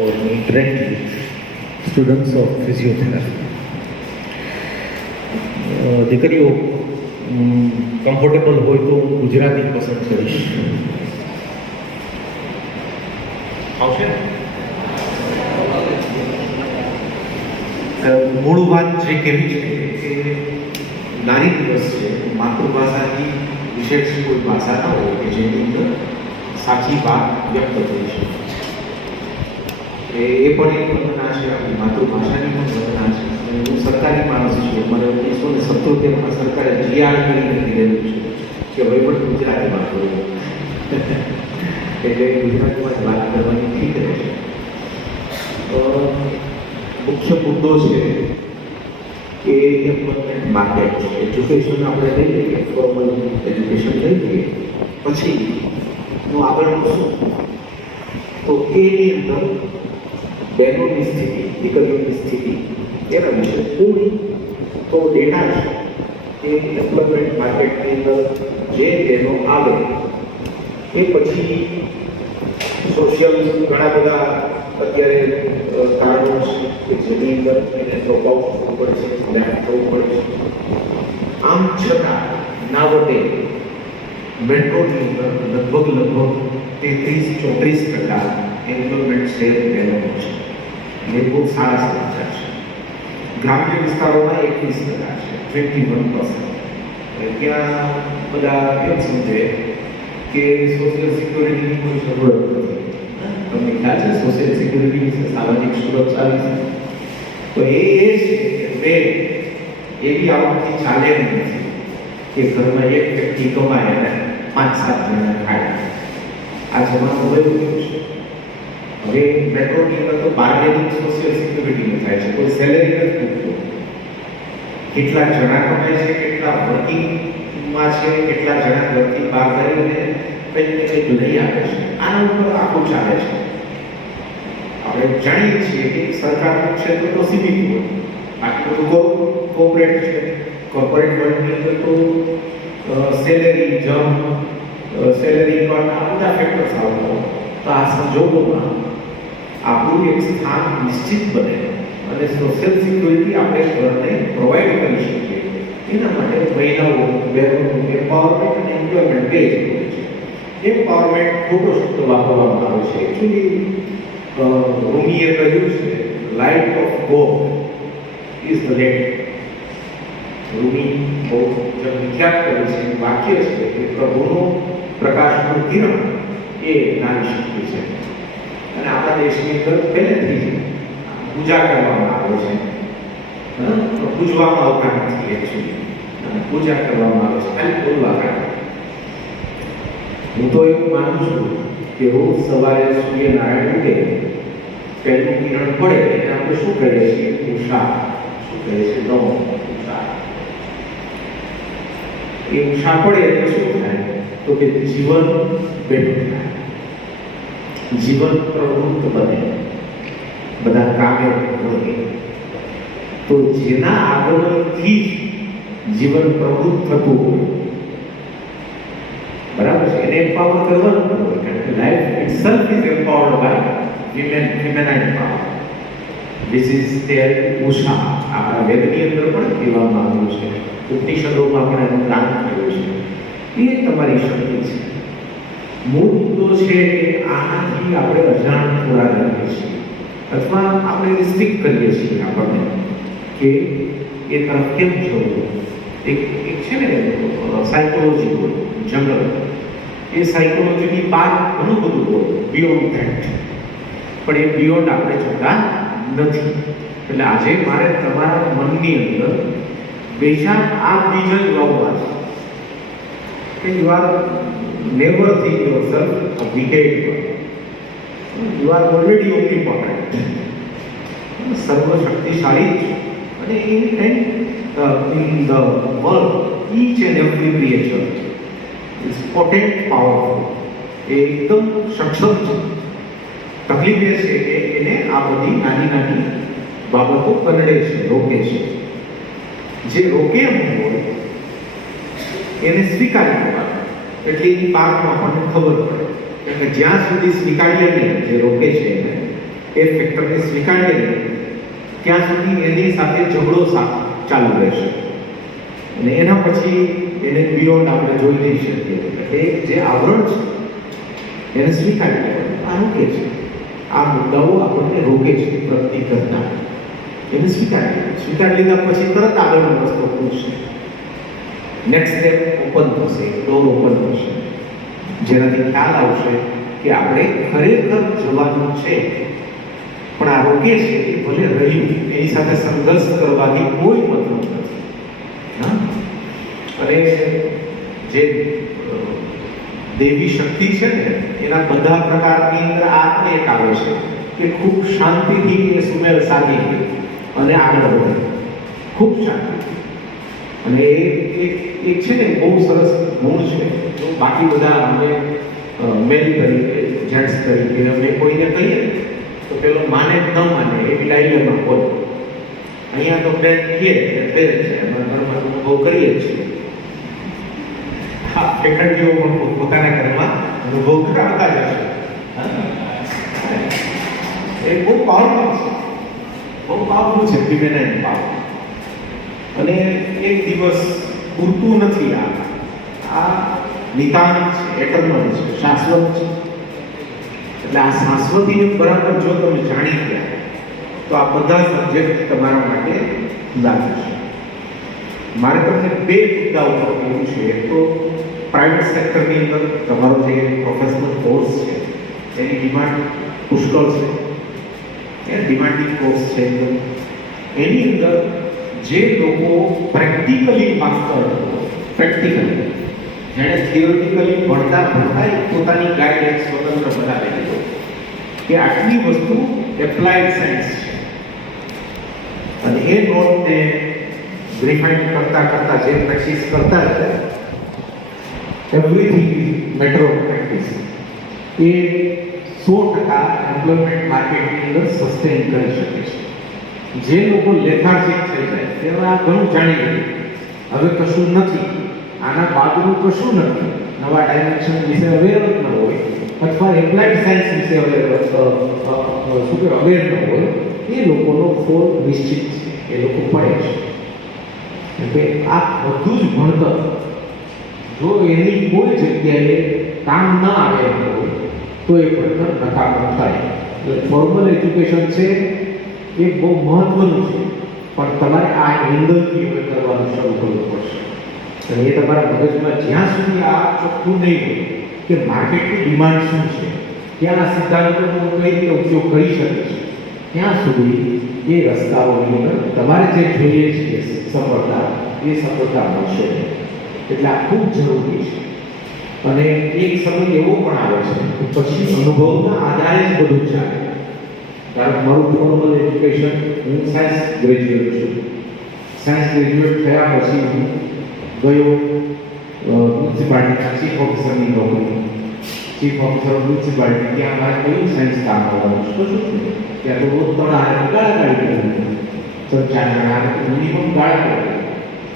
or interact with students of physiotherapy. દીકરીઓ comfortable હોય તો ગુજરાતી પસંદ કરીશ. આવશે ને? મૂળ વાત જે કેવી છે કે નારી દિવસ છે, માતૃભાષાની વિશેષ કોઈ ભાષા ન હોય કે જેની અંદર સાચી વાત વ્યક્ત થઈ છે. એ પણ એક વંદના છે, આપણી માતૃભાષાની પણ વંદના છે. હું સરકારી માણસ છું, મને 1977માં સરકારે GR કરીને કીધેલું છે કે હવે પણ ગુજરાતીમાં બોલો, એટલે ગુજરાતીમાં જ વાત કરવાની ઠીક રહેશે. મુખ્ય મુદ્દો છે કે એમ્પ્લોયમેન્ટ માર્કેટ, એજ્યુકેશન આપણે લઈ લઈએ, ફોર્મલ એજ્યુકેશન લઈ લઈએ, પછી હું આગળનું શું, તો એની અંદર બહેનોની સ્થિતિ, દીકરીઓની સ્થિતિ એના વિશે થોડી તો ડેટા છે એ એમ્પ્લોયમેન્ટ માર્કેટની અંદર જે બહેનો આવે એ પછી સોશિયલ ઘણા બધા અત્યારે કારણો છે કે જેની અંદર એને ડ્રોપ આઉટ થવું પડે છે, લેફ્ટ થવું પડે છે. આમ છતાં નાવડે મેટ્રોની અંદર લગભગ 33-34% એમ્પ્લોયમેન્ટ શેર બહેનોનો છે. એ બહુ સારા સમાચાર છે. ગ્રામ્ય વિસ્તારોમાં 21% છે, 21%. ત્યાં બધા એમ સમજે કે સોશિયલ સિક્યોરિટીની કોઈ જરૂરત નથી. તમને ખ્યાલ છે સોશિયલ સિક્યુરિટી વિશે, સામાજિક સુરક્ષા વિશે? તો એ છે કે બે એવી આવકથી ચાલે નથી કે ઘરમાં એક વ્યક્તિ કમાય અને 5-7 જણા ખાય. આ જમાનો બદલી ગયો છે. હવે મેટ્રોની અંદર તો બાર્ગેનિંગ સોશિયલ સિક્યુરિટીમાં થાય છે, કોઈ સેલેરી નથી પૂછતો. કેટલા જણા કમાય છે, કેટલા વર્કિંગમાં છે, કેટલા જણા ઘરથી બહાર કરીને કંઈક લઈ આવે છે, આના ઉપર આખું ચાલે છે. આપણે જાણીએ છીએ કે સરકારનું ક્ષેત્ર તો સીમિત હોય, બાકી બધું કોર્પોરેટ છે. કોર્પોરેટ વર્લ્ડની અંદર તો સેલેરી જમ્પ, સેલેરી કટ, આ બધા ફેક્ટર્સ આવતા હોય. તો આ સંજોગોમાં આપણું એક સ્થાન નિશ્ચિત બને અને સોશિયલ સિક્યુરિટી આપણે ઘરને પ્રોવાઈડ કરી શકીએ, એના માટે મહિલાઓ, બહેનોનું એમ્પાવરમેન્ટ અને એમ્પ્લોયમેન્ટ બે જરૂરી છે. એમ્પાવરમેન્ટ ખોટો શબ્દ વાપરવામાં આવે છે. એકચ્યુઅલી રૂમીએ કહ્યું છે, light of God is the let. Rumi બહુ વિખ્યાત કરે છે, વાક્ય છે કે પ્રભુનો પ્રકાશનું કિરણ એ નારી શક્તિ છે. અને આપણા દેશની અંદર પહેલેથી પૂજા કરવામાં આવે છે, પૂજવામાં આવતા નથી. એકચ્યુઅલી પૂજા કરવામાં આવે છે, ખાલી બોલવા કાઢે. હું તો એવું માનું છું કે રોજ સવારે સૂર્યનારાયણ ઉગે, પહેલું કિરણ પડે એને આપણે શું કહીએ છીએ? ઉષા. શું કહીએ છીએ? ઉષા. એ ઉષા પડે એટલે શું થાય? તો કે જીવન બેઠું થાય, જીવન પ્રવૃત્ત બને, બધા કામે હોય. તો જેના આગળથી જીવન પ્રવૃત્ત થતું હોય, બરાબર છે, એને એમ્પાવર કરવાનું હોય. કારણ કે life itself is empowered by feminine power. This is their Usha. આપણા વેદની અંદર પણ કહેવામાં આવ્યું છે, ઉપનિષદોમાં પણ એનું દાન થયું છે. એ તમારી શક્તિ છે. મૂળ મુદ્દો છે કે આનાથી આપણે અજાણ થોડા રહીએ છીએ, અથવા આપણે રિસ્ટ્રિક્ટ કરીએ છીએ આપણને કે એ તરફ કેમ જવું. એક છે ને સાયકોલોજી હોય, જનરલ. એ સાયકોલોજીની બહાર ઘણું બધું હોય, બિયોન્ડ ધેટ. પણ એ બિયોન્ડ આપણે જતા નથી. એટલે આજે મારે તમારા મનની અંદર બેશક આ બીજ જ વાવવા છે કે you are never think yourself a wicket. You are already omnipotent. સર્વશક્તિશાળી છે. અને in the world each and every creature is potent, powerful. એ એકદમ સક્ષમ છે. તકલીફ એ છે કે એને આ બધી નાની નાની બાબતો કરડે છે, રોકે છે. જે રોકે એમ હોય એને સ્વીકારી લેવાનું, એટલે એની પાકમાં આપણને ખબર પડે. કારણ કે જ્યાં સુધી સ્વીકારીએ નહીં જે રોકે છે એને, એ ફેક્ટરને સ્વીકારીએ નહીં ત્યાં સુધી એની સાથે ઝઘડો ચાલુ રહેશે અને એના પછી એને બિયોન્ડ આપણે જોઈ નહીં શકીએ. એટલે જે આવરણ છે એને સ્વીકારી લેવાનું. આ રોકે છે, આ મુદ્દાઓ આપણને રોકે છે પ્રગતિ કરતા. એને સ્વીકારી લીધા પછી તરત આગળનો રસ્તો ખુલશે. નેક્સ્ટ સ્ટેપ ઓપન થશે, ડોર ઓપન થશે, જેનાથી ખ્યાલ આવશે કે આપણે ખરેખર જવાનું છે, પણ આ રોકે છે એ ભલે રહ્યું, એની સાથે સંઘર્ષ કરવાથી કોઈ મતલબ નથી. અને જે દેવી શક્તિ છે ને એના બધા પ્રકારની અંદર આ પણ એક આવે છે કે ખૂબ શાંતિથી એ સુમેળ સાધી અને આગળ વધે, ખૂબ શાંતિથી. અને એક છે ને બહુ સરસ ગુણ છે. બાકી બધા અમે મેલ તરીકે, જેન્ટ્સ તરીકે અમે કોઈને કહીએ તો પેલો માને ન માને એ ડાયલેમાં બોલે. અહીંયા તો ફ્રેન્ડ કહીએ એટલે છે, અમે ઘરમાં અનુભવ કરીએ છીએ. હા, ફેકલ્ટીઓ પણ પોતાના ઘરમાં અનુભવ કરાવતા જ હશે. એ બહુ પાવરફુલ છે, બહુ પાવરફુલ છે ફિમેનાઇન પાવર. અને એક દિવસ પૂરતું નથી. આ નિતાંત છે, એટર્નલ છે, શાશ્વત છે. એટલે આ શાશ્વતીને બરાબર જો તમે જાણી ગયા તો આ બધા સબ્જેક્ટ તમારા માટે લાગે છે. મારે તમને બે મુદ્દાઓ પર કહેવું છે. એક તો પ્રાઇવેટ સેક્ટરની અંદર તમારો જે પ્રોફેશનલ કોર્સ છે એની ડિમાન્ડ પુષ્કળ છે, એ ડિમાન્ડિંગ કોર્સ છે. એની અંદર જે લોકો પ્રેક્ટિકલી માસ્ટર, પ્રેક્ટિકલી જેણે થિયોરિટિકલી ભણતા પોતાની ગાઈડલાઈન સ્વતંત્ર બનાવી દીધો કે આટલી વસ્તુ એપ્લાઇડ સાયન્સ છે, અને એ નોટને રિફાઇન કરતા જે પ્રેક્ટિસ કરતા હતા, everything is matter of practice. A 100% employment માર્કેટની અંદર સસ્ટેન કરી શકે છે. જે લોકો લેથાર્જિક થઈ જાય તેઓ આ ઘણું જાણી લીધું, હવે કશું નથી, આના બાદનું કશું નથી, નવા ડાયમેન્શન વિશે અવેર ન હોય અથવા એપ્લાઇડ સાયન્સ વિશે અવેર ન હોય, એ લોકોનો ફોલ નિશ્ચિત છે, એ લોકો પડે છે. એટલે આ બધું જ ભણતર જો એની કોઈ જગ્યાએ કામ ન આવે હોય તો એ ભણતર નકામું થાય. એટલે ફોર્મલ એજ્યુકેશન છે એ બહુ મહત્વનું છે, પણ તમારે આ એંગલથી હવે કરવાનું શરૂ કરવું પડશે. અને એ તમારા મગજમાં જ્યાં સુધી આ ચોખ્ખું નહીં હોય કે માર્કેટની ડિમાન્ડ શું છે, ત્યાં આ સિદ્ધાંતોનો કઈ રીતે ઉપયોગ કરી શકે છે, ત્યાં સુધી એ રસ્તાઓની અંદર તમારે જે જોઈએ છે સફળતા, એ સફળતા મળશે. એટલે આ ખૂબ જરૂરી છે. અને એક સમય એવો પણ આવે છે કે પછી અનુભવના આધારે જ બધું ચાલે. કારણ મારું ફોર્મલ એજ્યુકેશન, હું સાયન્સ ગ્રેજ્યુએટ છું. સાયન્સ ગ્રેજ્યુએટ થયા પછી હું ગયો મ્યુનિસિપાલિટીના ચીફ ઓફિસરની નોકરી. ચીફ ઓફિસર મ્યુનિસિપાલિટી, ત્યાં મારે કયું સાયન્સ કામ કરવાનું છે, કશું ત્યાં તો રોજ ગાળા કાઢી મિનિમમ ગાળા કાઢી.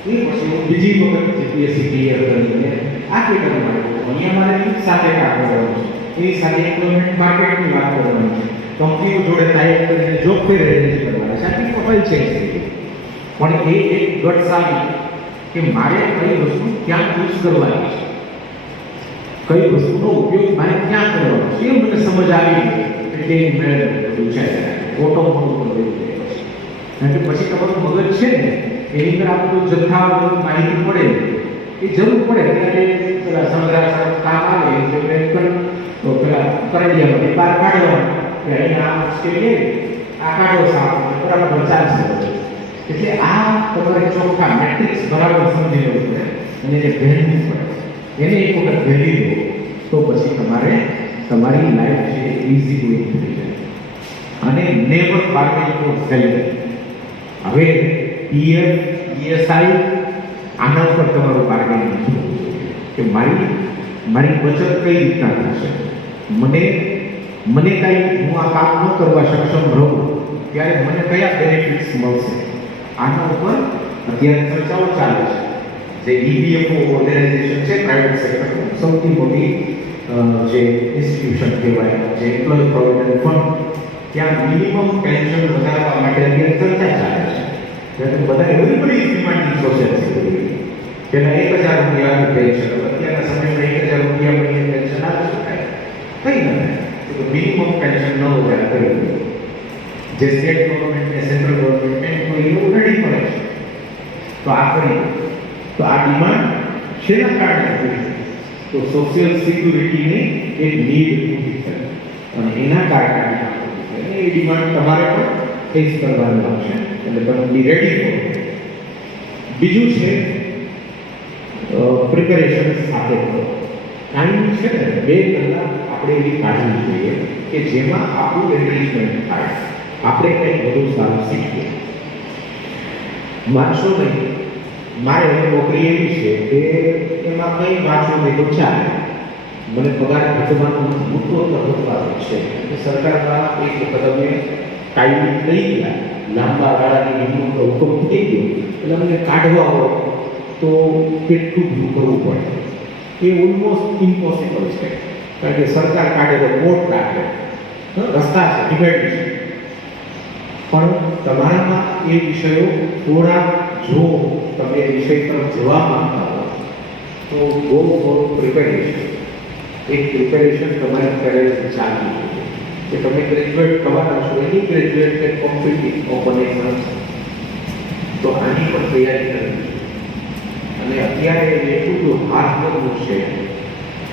એ પછી હું બીજી વખત જીપીએસસી ક્લિયર કરીને આ પેટર્ન મળ્યું. અહીંયા મારે સાથે કામ કરવાનું છે, એની સાથે એમ્પ્લોયમેન્ટ માર્કેટની વાત કરવાની છે, કંપનીઓ જોડે ટાઈપ કરીને જોબ ફેર રેન્જ કરવાના છે, આટલી પ્રોફાઇલ ચેન્જ થઈ ગઈ. પણ એ એક ગટ્સ આવી કે મારે કઈ વસ્તુ ક્યાં યુઝ કરવાની છે, કઈ વસ્તુનો ઉપયોગ મારે ક્યાં કરવાનો છે, એ મને સમજ આવી એટલે એ મેળવ્યું છે. ફોટો મોટું કરી દેવું છે. કારણ કે પછી તમારું મગજ છે ને એની અંદર આ બધું જથ્થાબંધ માહિતી પડે, એ જરૂર પડે ત્યારે પેલા સમગ્ર કામ આવે એટલે પેલા કરડિયામાં બહાર કાઢવાનું કે અહીંયા આ સ્ટેજ આ કાઢો સાફ બરાબર ચાલશે. એટલે આ તમારે ચોખ્ખા મેટ્રિક્સ બરાબર સમજી લેવું પડે અને એને ભેળવું પડે. એને એક વખત ભેળી લો તો પછી તમારી લાઈફ છે ઇઝી ગોઈંગ થઈ જાય. અને નેવર બાર્ગેન ફોર સેલેરી. હવે પીએફ, ઈએસઆઈ આના પર તમારું બાર્ગેનિંગ થવું જોઈએ કે મારી બચત કઈ રીતના થશે, મને કાંઈ હું આ કામ ન કરવા સક્ષમ રહું ત્યારે મને કયા બેનિફિટ્સ મળશે. આના ઉપર અત્યારે ચર્ચાઓ ચાલે છે. જે ઈપીએફઓ ઓર્ગેનાઇઝેશન છે પ્રાઇવેટ સેક્ટરનું સૌથી મોટી જે ઇન્સ્ટિટ્યુશન કહેવાય, જે એમ્પ્લોય પ્રોવિડન્ટ ફંડ ત્યાં મિનિમમ પેન્શન વધારવા માટે અત્યારે ચર્ચા ચાલે છે. બધા everybody is demanding social security. પહેલા 1000 રૂપિયાનું પેન્શન, અત્યારના સમયમાં 1000 રૂપિયા મહિને પેન્શન આપી શકાય? કઈ નથી. તો મિનિમમ પેન્શન 9000 કરી દો. જે સ્ટેટ ગવર્મેન્ટ ને સેન્ટ્રલ ગવર્મેન્ટ તો એ ઓલરેડી મળે છે. તો આ કરી તો આ ડિમાન્ડ શેના કારણે હતી? તો સોશિયલ સિક્યુરિટીની એક નીડ ઊભી થઈ અને એના કારણે એ ડિમાન્ડ તમારે પણ ફેસ કરવાનું આવશે. એટલે તમે બી રેડી ફોર. બીજું છે પ્રિપેરેશન સાથે કરો. ટાઈમ છે ને 2 કલાક આપણે એવી કાઢવી જોઈએ કે જેમાં આપણું એન્ગેજમેન્ટ થાય, આપણે કંઈક વધુ સારું શીખીએ. માનશો નહીં, મારે નોકરી એવી છે કે એમાં કંઈ વાંચવું નહીં તો ચાલે, મને પગાર ઘટવાનો મુદ્દો વધવાનો છે. સરકારમાં એક વખત અમે ટાઈમિંગ લઈ ગયા, લાંબા ગાળાની નિમણૂકનો હુકમ થઈ ગયો એટલે અમને કાઢવા હોય તો કેટલું બધું કરવું પડે. એ ઓલમોસ્ટ ઇમ્પોસિબલ છે, કારણ કે સરકાર કાઢે તો કોર્ટ કાઢે, રસ્તા છે, ડિબેટ છે. પણ તમારામાં એ વિષયો થોડા, જો તમે વિષય તરફ જવા માંગતા હો તો ગો ફોર પ્રિપેરેશન. એક પ્રિપેરેશન તમારે પહેલાં ચાલવી જોઈએ કે તમે ગ્રેજ્યુએટ થવાના છો, એની ગ્રેજ્યુએટ કે કોમ્પિટિવ ઓપન એક્ઝામ, તો આની પણ તૈયારી કરવી. અને અત્યારે એટલું બધું હાથ કરવું છે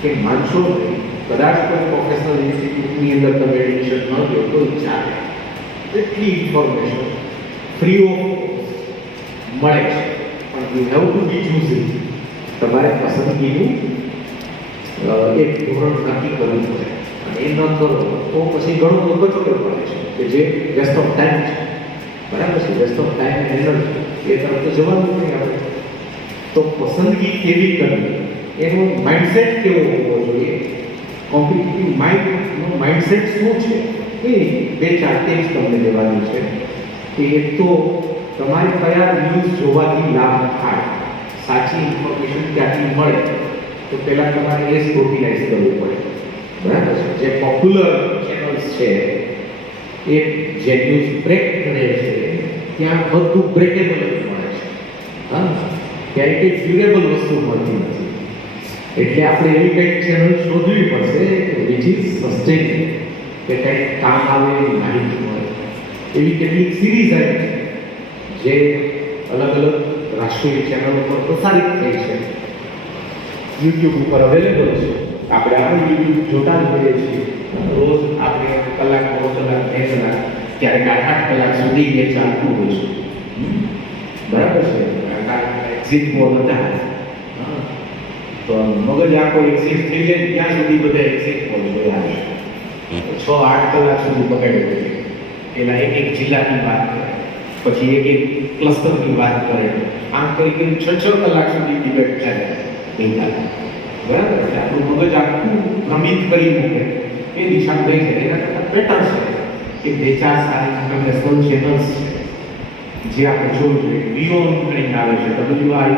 કે માનશો નહીં, કદાચ કોઈ પ્રોફેશનલ ઇન્સ્ટિટ્યૂટની અંદર તમે એડમિશન ન લો તો ચાલે. એટલી ઇન્ફોર્મેશન ફ્રી ઓફ મળે છે. પણ you have to be choosing. તમારે પસંદગીનું એક ધોરણ નક્કી કરવું પડે અને એ ન કરો તો પછી ઘણું બધું કચોટો પડે છે કે જે વેસ્ટ ઓફ ટાઈમ છે. બરાબર છે, વેસ્ટ ઓફ ટાઈમ એનર્જી એ તરફ તો જવાનું નહીં આપણે. તો પસંદગી કેવી કરવી, એનો માઇન્ડસેટ કેવો હોવો જોઈએ, કોમ્પિટિટિવ માઇન્ડનો માઇન્ડસેટ શું છે, એ 2-4 ટિપ્સ તમને દેવાની છે. કે એક તો તમારે કયા ન્યૂઝ જોવાથી લાભ થાય, સાચી ઇન્ફોર્મેશન ક્યાંથી મળે, તો પહેલાં તમારે એ સ્ક્રુટિનાઇઝ કરવું પડે. બરાબર છે, જે પોપ્યુલર ચેનલ્સ છે એ જે ન્યૂઝ બ્રેક કરે છે ત્યાં બધું બ્રેકેબલ જ મળે છે. હા, ત્યારે કંઈ ડ્યુરેબલ વસ્તુ મળતી નથી. એટલે આપણે એવી કંઈક ચેનલ શોધવી પડશે વિચ ઇઝ સસ્ટેનેબલ, કે કંઈક કામ આવે એવી માહિતી મળે. એવી કેટલીક સિરીઝ આવી છે જે અલગ અલગ રાષ્ટ્રીય ચેનલો પર પ્રસારિત થઈ છે, યુટ્યુબ ઉપર અવેલેબલ છે. આપણે આપણે યુટ્યુબ જોતા જ હોઈએ છીએ. રોજ આપણે કલાક, 2 કલાક, 2 કલાક, ક્યારેક 8 કલાક સુધી એ ચાલતું હોય છે. બરાબર છે, એક્ઝિટ પોલ હતા તો મગજ આખો એક્ઝિટ થઈ જાય ત્યાં સુધી બધા એક્ઝિટ પોલ જોયા છે. 6-8 કલાક સુધી પકડ્યું છે. એના એક જિલ્લાની વાત કરે, પછી એક ક્લસ્ટરની વાત કરે, આમ કરી 6-6 કલાક સુધી ડિબેટ ચાલે. બરાબર છે, આપણું મગજ આખું ભ્રમિત કરી મૂકે એ દિશામાં લઈ જાય. એના કરતાં બેટર છે કે 2-4 સારી ઇન્ટરનેશનલ ચેનલ્સ છે જે આપણે જોવું જોઈએ. વિઓન કરીને આવે છે, WION,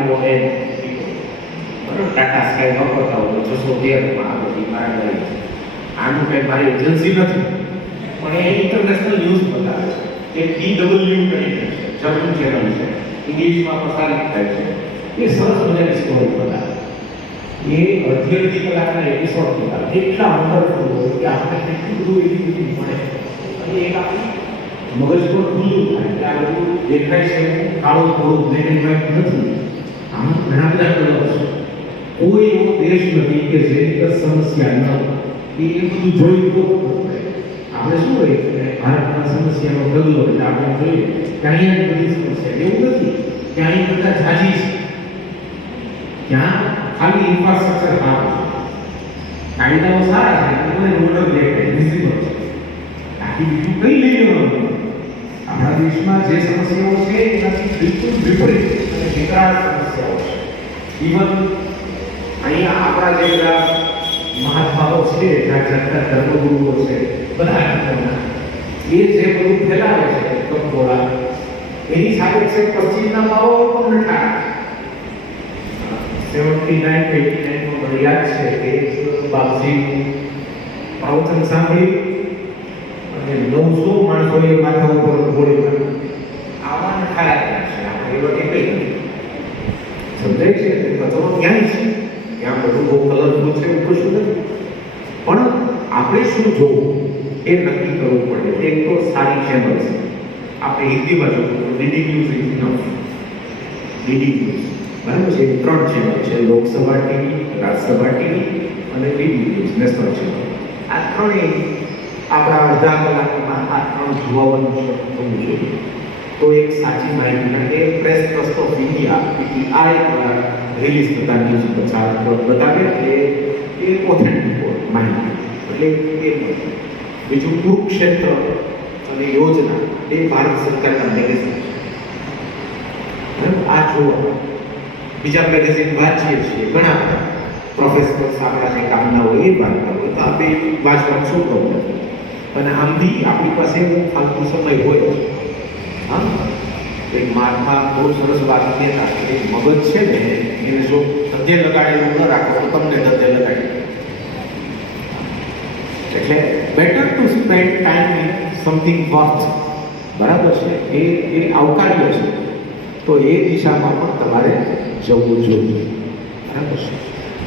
બરાબર. ટાટા સ્કાય વાપરતા હોય 613માં આવે છે. મારા ઘરે આનું કંઈ મારી એજન્સી નથી, પણ એ ઇન્ટરનેશનલ ન્યૂઝ બતાવે છે. એક DW કરીને જર્મન ચેનલ છે, ઇંગ્લિશમાં પ્રસારિત થાય છે. એ સરસ મજાની સ્ટોરી બતાવે. એ અડધી કલાકના એપિસોડ બતાવે. એટલા વન્ડરફુલ હોય કે આપણે કેટલું બધું એવી બધી મળે અને એક આપણી મગજ પર ખુલ્લું થાય કે આ બધું દેખાય છે કાળું થોડું બ્લેક એન્ડ વ્હાઇટ નથી. આમાં ઘણા બધા કલર છે. કોઈ એવો દેશ નથી કે જેની પર સમસ્યા ન હોય. એ બધું જોઈ તો આપણે શું હોય કે ભારતના સમસ્યાનો ઢગલો એટલે આપણે જોઈએ કે અહીંયા બધી સમસ્યા. એવું નથી કે અહીં બધા જાજી છે, ત્યાં ખાલી ઇન્ફ્રાસ્ટ્રક્ચર ખરાબ છે, કાયદાઓ સારા છે, મને રોડ દેખાય વિઝિબલ છે, બાકી બીજું કંઈ લઈ લેવાનું. આપણા દેશમાં જે સમસ્યાઓ છે એનાથી બિલકુલ વિપરીત અને વિકરાળ સમસ્યાઓ છે. ઇવન અહીંયા આપણા જે બધા મહાત્માઓ છે, જાતજાતના ધર્મગુરુઓ છે, બધા એ જે બધું ફેલાવે છે કપોળા, એની સાથે છે પશ્ચિમના ભાવો પણ નઠારા. 79-89 મને યાદ છે કે બાપજીનું પ્રવચન સાંભળ્યું અને 900 માણસોએ માથા ઉપર ગોળી મારી. આવા ખરા છે આપણે એવા કે કઈ નથી. સમજાય છે કચરો ક્યાંય છે, ત્યાં બધું બહુ કલરફુલ છે એવું કશું નથી. પણ આપણે શું જોવું એ નક્કી કરવું પડે. એક તો સારી ચેનલ છે, આપણે હિન્દીમાં જોવું DD news is enough. DD news બરાબર છે, 3 ચેનલ છે, લોકસભા ટીવી, રાજ્યસભા ટીવી અને ડીડી ન્યૂઝ નેશનલ ચેનલ. આ ત્રણેય આપણા અડધા કલાકમાં આ 3 જોવાનું થવું જોઈએ. તો એક સાચી માહિતી, કારણ કે press trust of India PTI દ્વારા રિલીઝ થતા ન્યૂઝ બતાવે કે એ ઓથેન્ટિક માહિતી. એટલે એ બીજું કુરુક્ષેત્ર અને યોજના એ ભારત સરકારના મેગેઝિન છે. આ જોવા બીજા મેગેઝિન વાંચીએ છીએ, ઘણા બધા પ્રોફેસર્સ આપણા જે કામના હોય એ વાંચતા હોય તો આપણે વાંચવાનું શું કરવું. અને આમથી આપણી પાસે ફાલતુ સમય હોય છે. હા, એક મહાત્મા બહુ સરસ વાત કહેતા કે મગજ છે ને એને જો ધંધે લગાડેલું ન રાખો તો તમને ધંધે લગાડી. એટલે better to spend time in something worth. બરાબર છે, એ આવકાર્ય છે. તો એ દિશામાં પણ તમારે જવું જોઈએ. બરાબર છે.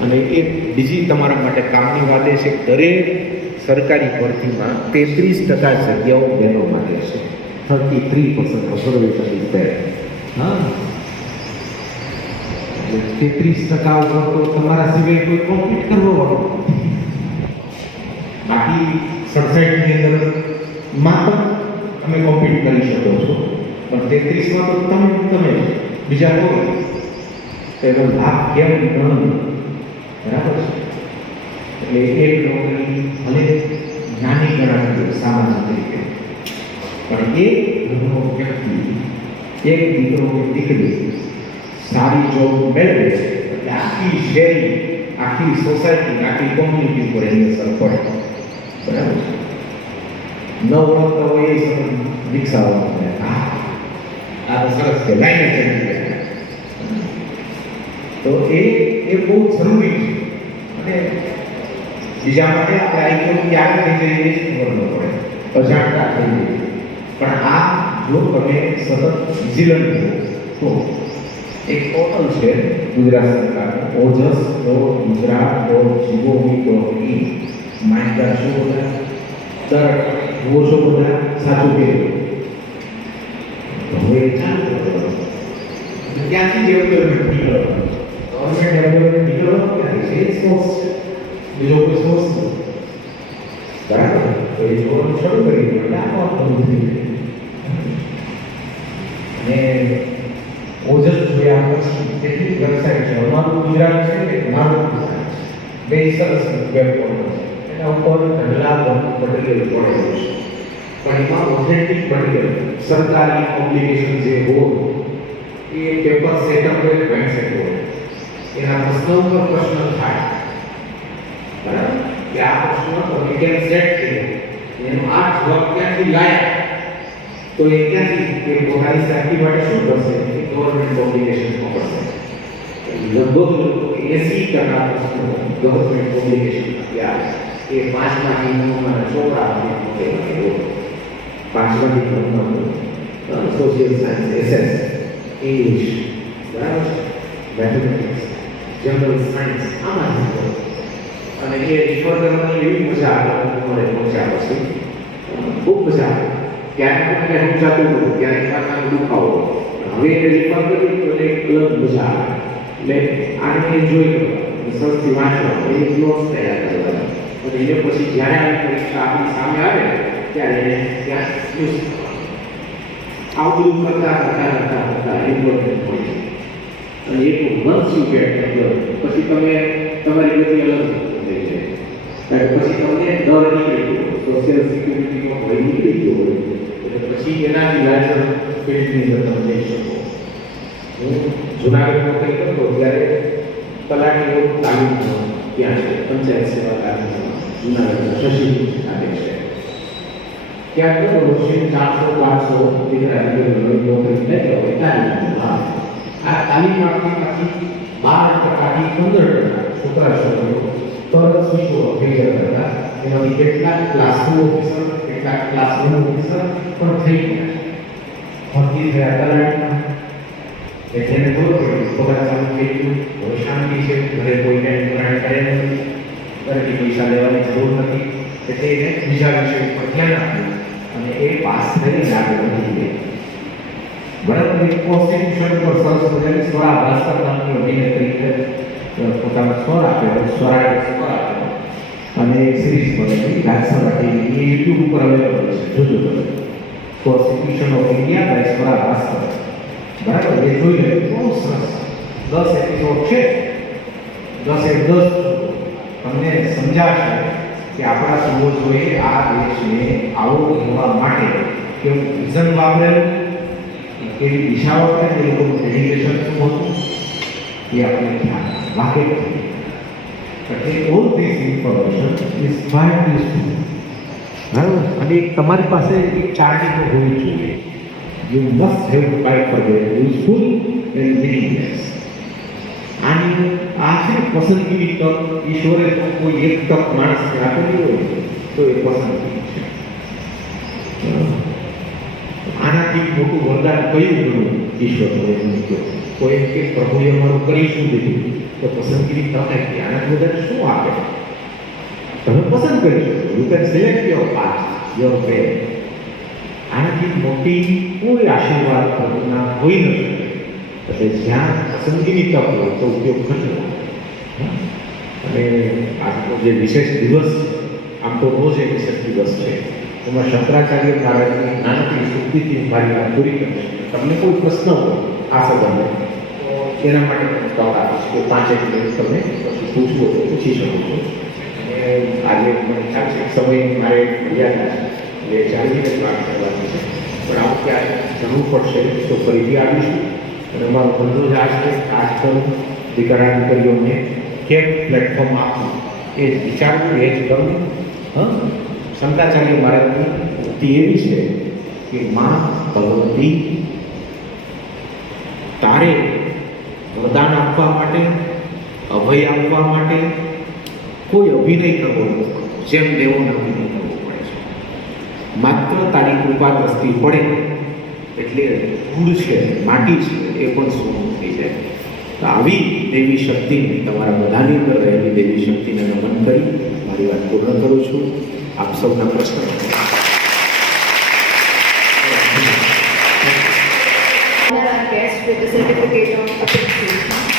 અને એક બીજી તમારા માટે કામની વાત એ છે કે દરેક સરકારી ભરતીમાં 33% જગ્યાઓ બહેનો માટે છે. 33% રિઝર્વેશન ઇઝ ધેર. હા, 33% ઉપર તો તમારા સિવાય કોઈ કોમ્પીટ કરવો વાળો. બાકી 67 ની અંદર માં તમે કોમ્પીટ કરી શકો છો, પણ 33 માં તો તમે બીજા કોઈ તેનો લાભ કેમ ગણો. બરાબર છે. એટલે એક નોકરી ભલે નાની ગણાતી સામાજિક રીતે, પણ એક ઘરનો વ્યક્તિ, એક દીકરો કે દીકરી સારી જોબ મેળવે એટલે આખી શેરી, આખી સોસાયટી, આખી કોમ્યુનિટી પર એની અસર પડે. બરાબર છે. ન ઓળખતા હોય એ સમય વિકસાવવાનું આ તો સરસ છે, લાઈને ચડી ગયા. તો એ બહુ જરૂરી છે. અને બીજા માટે આપણે આઈકોન ક્યારે થઈ જઈએ એ ખબર ન પડે, અજાણતા થઈ જઈએ. પણ આ જો તમે સતત વિજિલન્ટ હો તો એક પોર્ટલ છે ગુજરાત સરકારનું, ojas.gujarat.gov.in. માહિતી શું બધા દર જુઓ છો બધા સાચું કહેવું. હવે ચાલુ ક્યાંથી ડેવલપમેન્ટ નીકળો, ગવર્મેન્ટ ડેવલપમેન્ટ નીકળો ક્યાંથી છે? સોર્સ છે, બીજો કોઈ સોર્સ નથી. બરાબર. તો એ જોવાનું શરૂ કરી દો એટલે આપો બધું થઈ જાય. અને ઓજસ જોયા પછી કેટલીક વેબસાઇટ છે. અમારું ગુજરાત છે કે મારું ગુજરાત છે, બે સરસ વેબ પોર્ટલ છે. એના ઉપર ઢગલા મટીરિયલ પડેલું છે, પણ એમાં ઓથેન્ટિક મટીરિયલ સરકારી ઓબ્લિગેશન જે હોય એ પેપર સેટઅપ હોય, બેંક સેટ હોય, એના પ્રશ્નો ઉપર પ્રશ્ન થાય. બરાબર. કે આ પ્રશ્ન તમે કેમ સેટ કર્યો, એનો આ જવાબ ક્યાંથી લાયા, તો એ ક્યાંથી કે પોતાની સેફટી માટે શું કરશે એ ગવર્મેન્ટ ઓબ્લિગેશનમાં પડશે. લગભગ 80% પ્રશ્નો ગવર્મેન્ટ ઓબ્લિગેશનમાં ત્યાં એ 5માંથી 9 છોકરા પાંચમાંથી 9 સોશિયલ સાયન્સ, SS, ઇંગ્લિશ, બરાબર, મેથેમેટિક્સ, જનરલ સાયન્સ, આમાં અને એ રિફર કરવાની એવી મજા આવે મને પહોંચ્યા પછી ખૂબ મજા આવે. ક્યારેક મને સમજાતું હતું, ક્યારેક માથાનો દુખાવો, હવે એને રિફર કર્યું તો એક અલગ મજા આવે. એટલે આને એન્જોય કરવા, સરસથી વાંચવા, એ નોટ્સ તૈયાર કરવા, અને એને પછી જ્યારે આવી પરીક્ષા આપણી સામે આવે ત્યારે એને ત્યાં યુઝ કરવાનું. આવું બધું કરતા ઇમ્પોર્ટન્ટ હોય છે. અને એક વન્સ યુ ગેટ પછી તમે તમારી ગતિ અલગ થઈ જાય. પછી તમને ડર નીકળી ગયો, સોશિયલ સિક્યુરિટીનો ભય નીકળી ગયો હોય એટલે પછી એનાથી લાયસન્સ ફિલ્ડની અંદર તમે જઈ શકો. હું જુનાગઢમાં કંઈ કરતો ત્યારે તલાટીઓ તાલીમ ત્યાં છે, પંચાયત સેવા તાલીમ જુનાગઢમાં શશી ખાતે છે. ત્યાં તો રોજ 400-500 દીકરા દીકરીઓ નોકરી લેતા હોય તાલીમ. આ તાલીમમાંથી 12%થી 15% છોકરા છોકરીઓ તરત શિક્ષકો થઈ જતા હતા. એમાંથી કેટલાક ક્લાસરૂમ ઓફિસર, કેટલાક ક્લાસરૂમ ઓફિસર પણ થઈ ગયા ભરતી થયા તલાટીમાં એટલે એને ખબર પડી પગાર ચાલુ થઈ ગયું હવે શાંતિ છે ઘરે કોઈને નિર્ણય કરે નથી ઘરેથી પૈસા લેવાની જરૂર નથી એટલે એને બીજા વિષય ઉપર ધ્યાન આપ્યું અને એ પાસ થઈને આગળ વધી ગઈ બરાબર એક કોન્સ્ટિટ્યુશન પર સરસ મજાની સ્વરા ભાસ્કર નામની અભિનેત્રી પોતાનો સ્વર આપ્યો સ્વરાએ સ્વર આપ્યો અને એક સિરીઝ બની રાજસભા ટીવી એ યુટ્યુબ ઉપર અવેલેબલ છે જોજો તમે constitution of India by Swara Bhaskar બરાબર એ જોઈ લે બહુ સરસ 10 એપિસોડ છે 10 એ 10 તમને સમજાશે કે આપણા પૂર્વજોએ આ દેશને આવો કરવા માટે કેવું વિઝન વાપરેલું કેવી દિશા વાપરે એ લોકોનું ડેડિકેશન શું હતું એ આપણે ખ્યાલ વાકેફ થઈએ એટલે all this information is quite useful બરાબર અને તમારી પાસે એક ચાર્ટ હોવી જોઈએ you must have to fight for that useful and meaningless આની આ છે પસંદગીની તક ઈશ્વરે કોઈ એક તક માણસને આપેલી હોય તો એ પસંદગી છે આનાથી મોટું વરદાન કયું ગણું ઈશ્વર કોઈ એમ કે પ્રભુએ અમારું કરી શું દીધું તો પસંદગીની તક આપી આનાથી વધારે શું આપે તમે પસંદ કરી શકો you can select your path your way આનાથી મોટી કોઈ આશીર્વાદ પ્રભુના હોઈ ન શકે એટલે જ્યાં પસંદગીની તક હોય તો ઉપયોગ કરજો અને આજનો જે વિશેષ દિવસ છે આમ તો રોજ એક વિશેષ દિવસ છે એમાં શંકરાચાર્ય મહારાજની નાનકડી શુદ્ધિથી મારી વાત પૂરી કરીશ તમને કોઈ પ્રશ્ન હોય આ સંબંધે તો એના માટે હું તક આપીશ કે 5 મિનિટ તમે પછી પૂછવો તો પૂછી શકો છો અને આજે મને ખ્યાલ છે સમય મારે મર્યાદા છે એટલે 4 મિનિટ વાત કરવાની છે પણ આવું ક્યારે જરૂર પડશે તો ફરીથી આવીશું અને અમારો ધંધો જ આ છે ખાસ કરું દીકરા દીકરીઓને કેમ પ્લેટફોર્મ આપવું એ જ વિચારવું એ જ કરવું શંકરાચાર્ય મહારાજની ઉક્તિ એવી છે કે માં ભગવતી તારે વરદાન આપવા માટે અભય આપવા માટે કોઈ અભિનય કરવો જેમ દેવોને અભિનય કરવો પડે છે માત્ર તારી કૃપા દ્રષ્ટિ પડે એટલે ધૂળ છે માટી છે એ પણ સોનું થઈ જાય તો આવી દેવી શક્તિને તમારા બધાની અંદર રહેલી દેવી શક્તિને નમન કરી મારી વાત પૂર્ણ કરું છું આપ સૌના પ્રશ્ન Guest with the certificate of appreciation.